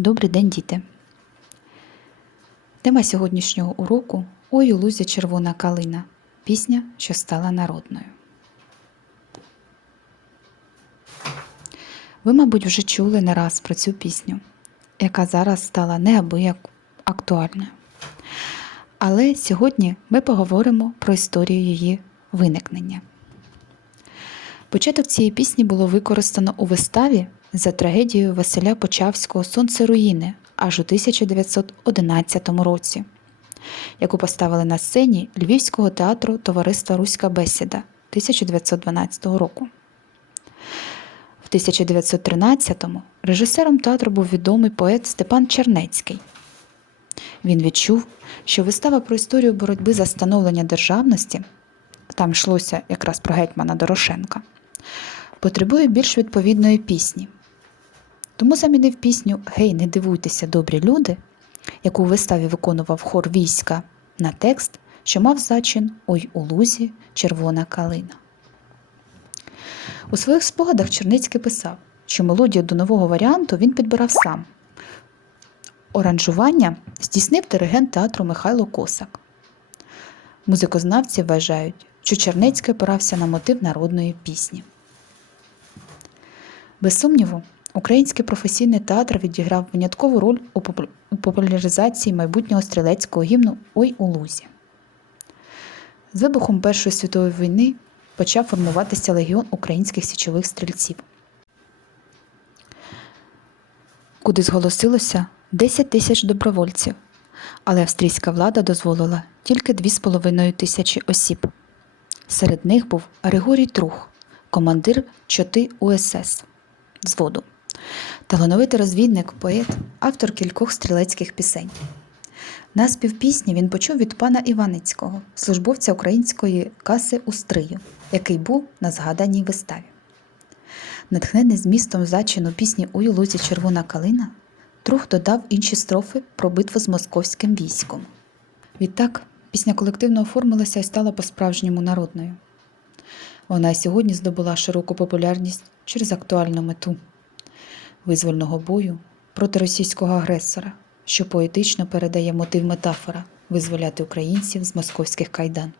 Добрий день, діти! Тема сьогоднішнього уроку Ой у лузі червона калина. Пісня, що стала народною. Ви, мабуть, вже чули не раз про цю пісню, яка зараз стала неабияк актуальною. Але сьогодні ми поговоримо про історію її виникнення. Початок цієї пісні було використано у виставі за трагедією Василя Почавського Сонце руїни аж у 1911 році, яку поставили на сцені Львівського театру Товариства Руська Бесіда 1912 року. В 1913-му режисером театру був відомий поет Степан Чернецький. Він відчув, що вистава про історію боротьби за становлення державності там йшлося якраз про гетьмана Дорошенка, потребує більш відповідної пісні. Тому замінив пісню Гей, не дивуйтеся, добрі люди, яку у виставі виконував хор війська, на текст, що мав зачин Ой у лузі червона калина. У своїх спогадах Черницький писав, що мелодію до нового варіанту він підбирав сам. Оранжування здійснив диригент театру Михайло Косак. Музикознавці вважають, що Чернецький опирався на мотив народної пісні. Без сумніву, український професійний театр відіграв виняткову роль у популяризації майбутнього стрілецького гімну Ой у лузі. З вибухом Першої світової війни почав формуватися легіон українських січових стрільців, куди зголосилося 10 тисяч добровольців, але австрійська влада дозволила тільки 2,5 тисячі осіб. Серед них був Григорій Трух, командир чоти УСС взводу, талановитий розвідник, поет, автор кількох стрілецьких пісень. Наспів пісні він почув від пана Іваницького, службовця української каси Устрию, який був на згаданій виставі. Натхнений змістом зачину пісні у лузі червона калина, Трух додав інші строфи про битву з московським військом. Відтак пісня колективно оформилася і стала по-справжньому народною. Вона й сьогодні здобула широку популярність через актуальну мету визвольного бою проти російського агресора, що поетично передає мотив метафора визволяти українців з московських кайдан.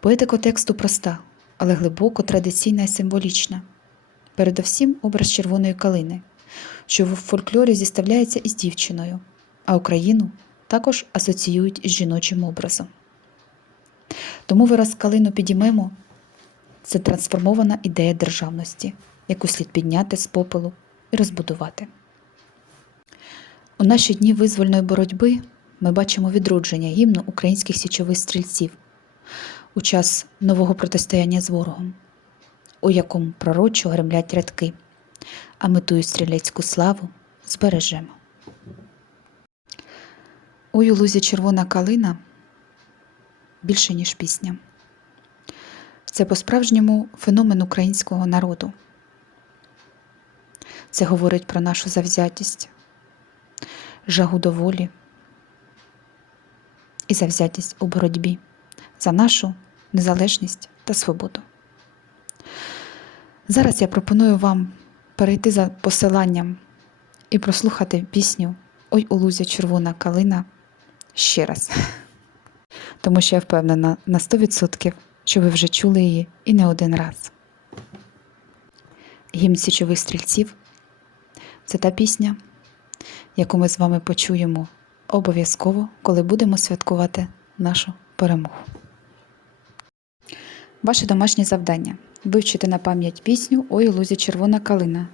Поетика тексту проста, але глибоко традиційна і символічна. Передовсім образ червоної калини, що в фольклорі зіставляється із дівчиною, а Україну також асоціюють із жіночим образом. Тому вираз калину підіймемо це трансформована ідея державності, яку слід підняти з попелу і розбудувати. У наші дні визвольної боротьби ми бачимо відродження гімну українських січових стрільців у час нового протистояння з ворогом, у якому пророчо гремлять рядки, а метую стрілецьку славу збережемо. Ой у лузі червона калина більше, ніж пісня. Це по-справжньому феномен українського народу. Це говорить про нашу завзятість, жагу до волі і завзятість у боротьбі за нашу незалежність та свободу. Зараз я пропоную вам перейти за посиланням і прослухати пісню Ой у лузі червона калина ще раз. Тому що я впевнена на 100%, що ви вже чули її і не один раз. Гімн січових стрільців це та пісня, яку ми з вами почуємо обов'язково, коли будемо святкувати нашу перемогу. Ваше домашнє завдання вивчити на пам'ять пісню Ой лузі червона калина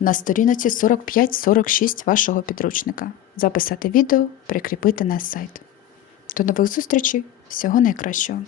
на сторінці 45-46 вашого підручника. Записати відео, прикріпити на сайт. До нових зустрічей, всього найкращого!